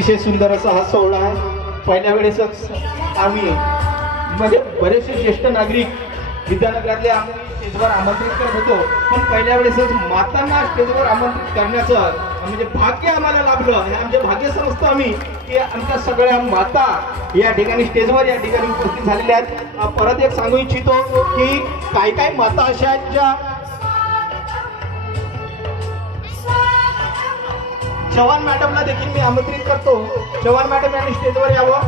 अतिशय सुंदर असा हा सोहळा आहे। पहिल्या वेळेसच आम्ही म्हणजे बरेचसे ज्येष्ठ नागरिक विद्यानगरातले आम्ही स्टेजवर आमंत्रित करत होतो, पण पहिल्या वेळेसच मातांना स्टेजवर आमंत्रित करण्याचं म्हणजे भाग्य आम्हाला लाभलं। हे आमचे भाग्य समजतो आम्ही की आमच्या सगळ्या माता या ठिकाणी स्टेजवर या ठिकाणी उपस्थित झालेल्या आहेत। परत एक सांगू इच्छितो की काही काही माता अशा आहेत ज्या चव्हाण मॅडमला देखील मी आमंत्रित करतो। चव्हाण मॅडम यांनी स्टेजवर यावं।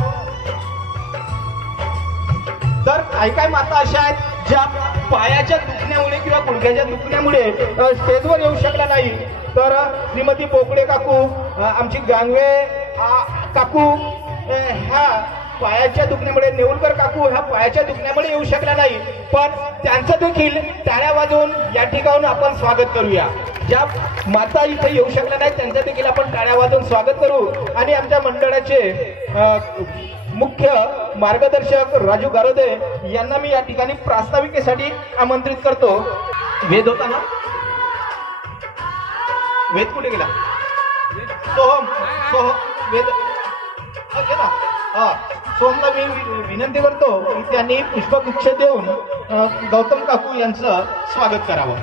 तर काही माता अशा आहेत ज्या पायाच्या दुखण्यामुळे किंवा गुडघ्याच्या दुखण्यामुळे स्टेजवर येऊ शकल्या नाही। तर श्रीमती बोकडे काकू, आमची गांगवे काकू ह्या पायाच्या दुखण्यामुळे, नेवलकर काकू ह्या पायाच्या दुखण्यामुळे येऊ शकल्या नाही, पण त्यांचं देखील टाळ्या वाजवून या ठिकाणून आपण स्वागत करूया। ज्या माता इथे येऊ शकल्या नाही त्यांचं देखील आपण टाळ्या वाजवून स्वागत करू। आणि आमच्या मंडळाचे मुख्य मार्गदर्शक राजू गारोदे यांना मी या ठिकाणी प्रास्ताविकेसाठी आमंत्रित करतो। वेद होता ना, वेद कुठे गेला? सोहम वेद गेला। सोहमला मी विनंती करतो की त्यांनी पुष्पगुच्छ देऊन गौतम काकू यांचं स्वागत करावं।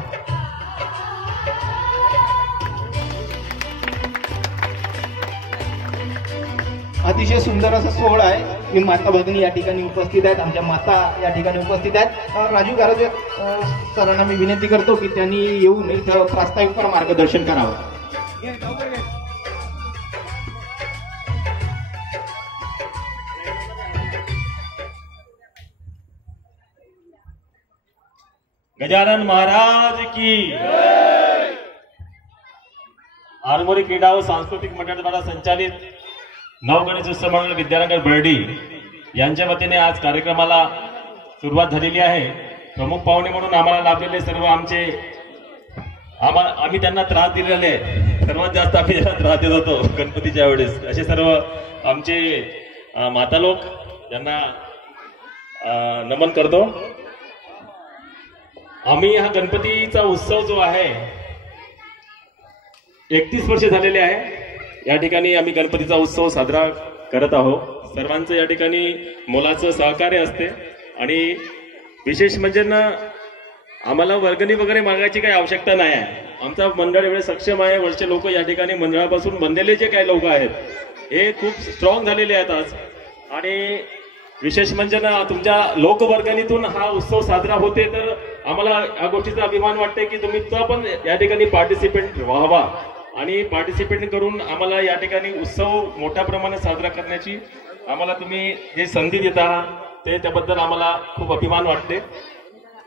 अतिशय सुंदर असा सोहळा आहे। मी माता भगिनी या ठिकाणी उपस्थित आहेत, आमच्या माता या ठिकाणी उपस्थित आहेत। राजू गारोदे सरांना मी विनंती करतो की त्यांनी येऊन इथं प्रास्ताविकपर मार्गदर्शन करावं। गजानन महाराज की आरमोरी क्रीडा व सांस्कृतिक मंडळ द्वारा संचालित नवगणेश उत्सव मंडळ विद्यानगर बर्डी यांच्या वतीने आज कार्यक्रमाला सुरुवात झालेली आहे। प्रमुख पाहुणे म्हणून आम्हाला लाभलेले सर्व आम्ही त्यांना त्रास दिलेले आहे, सर्वात जास्त आम्ही त्यांना त्रास देत होतो गणपतीच्या वेळेस, असे सर्व आमचे माता लोक यांना नमन करतो। आम्ही हा गणपतीचा उत्सव जो आहे 31 वर्ष झालेले आहे। या ठिकाणी आम्ही गणपतीचा उत्सव साजरा करत आहोत। सर्वांचं या ठिकाणी मोलाचं सहकार्य असते आणि विशेष म्हणजे ना आम्हाला वर्गणी वगैरे मागायची काही आवश्यकता नाही आहे। आमचा मंडळ एवढे सक्षम आहे, वरचे लोक या ठिकाणी मंडळापासून बनलेले जे काही लोक आहेत हे खूप स्ट्रॉंग झालेले आहेत आज। आणि विशेष म्हणजे ना तुमच्या लोकवर्गणीतून हा उत्सव साजरा होते, तर आम्हाला या गोष्टीचा अभिमान वाटते की तुम्ही पण या ठिकाणी पार्टिसिपेंट व्हावा आणि पार्टिसिपेट करून आम्हाला या ठिकाणी उत्सव मोठ्या प्रमाणात साजरा करण्याची आम्हाला तुम्ही जे संधी देता ते त्याबद्दल आम्हाला खूप अभिमान वाटते।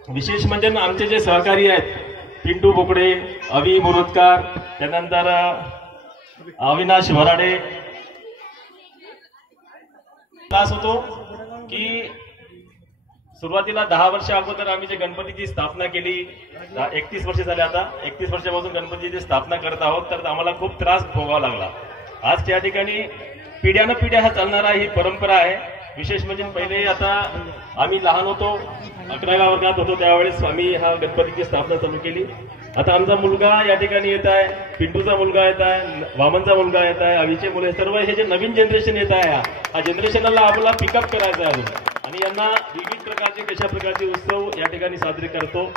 विशेष म्हणजे आमचे जे सहकारी आहेत पिंटू बोकडे, अवी मुरुदकर, त्यानंतर अविनाश वराडे, त्रास होतो की सुरुवातीला 10 वर्ष अगोदर आम्ही जे गणपतीची स्थापना केली, 31 वर्ष झाले, आता 31 वर्षापासून गणपतीची स्थापना करत आहोत, तर आम्हाला खूप त्रास भोगावा लागला। आज त्या ठिकाणी पिढ्यानं पिढ्या हा चालणारा ही परंपरा आहे। विशेष म्हणजे पहिले आता आम्ही लहान होतो, 11व्या वर्गात होतो, त्यावेळेस आम्ही हा गणपतीची स्थापना चालू केली। आता आमचा मुलगा या ठिकाणी येत आहे, पिंटूचा मुलगा येत आहे, वामनचा मुलगा येत आहे, अवीचे मुले, सर्व हे जे नवीन जनरेशन येत आहे हा जनरेशनला आम्हाला पिकअप करायचा आहे आणि यांना विविध प्रकारचे कशा प्रकारचे उत्सव या ठिकाणी साजरे करतो।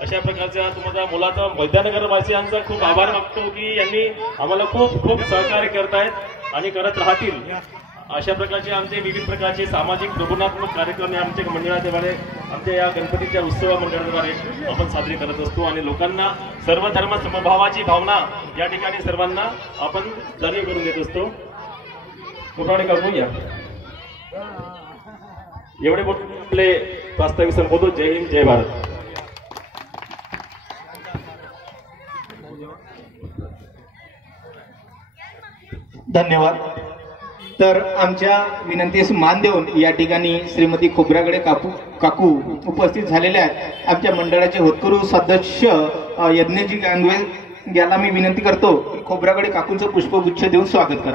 अशा प्रकारच्या तुमचा मुलाचा वैद्यनगर वासियांचा खूप आभार मागतो की यांनी आम्हाला खूप खूप सहकार्य करतायत आणि करत राहतील। अशा प्रकारचे आमचे विविध प्रकारचे सामाजिक प्रबोधनात्मक कार्यक्रम आमच्या मंडळाद्वारे, आमच्या या गणपतीच्या उत्सव मंडळाद्वारे आपण साजरे करत असतो आणि लोकांना सर्व धर्म समभावाची भावना या ठिकाणी सर्वांना आपण जाणीव करून देत असतो। कुठे करूया एवढे मोठे प्रास्ताविक संबोधन। जय हिंद, जय भारत। धन्यवाद। तर आमच्या विनंतीस मान देऊन या ठिकाणी श्रीमती खोब्रागडे काकू उपस्थित झालेल्या आहेत। आमच्या मंडळाचे होतकरू सदस्य यज्ञजी गांगवे याला मी विनंती करतो की खोब्रागडे काकूंचं पुष्पगुच्छ देऊन स्वागत करा।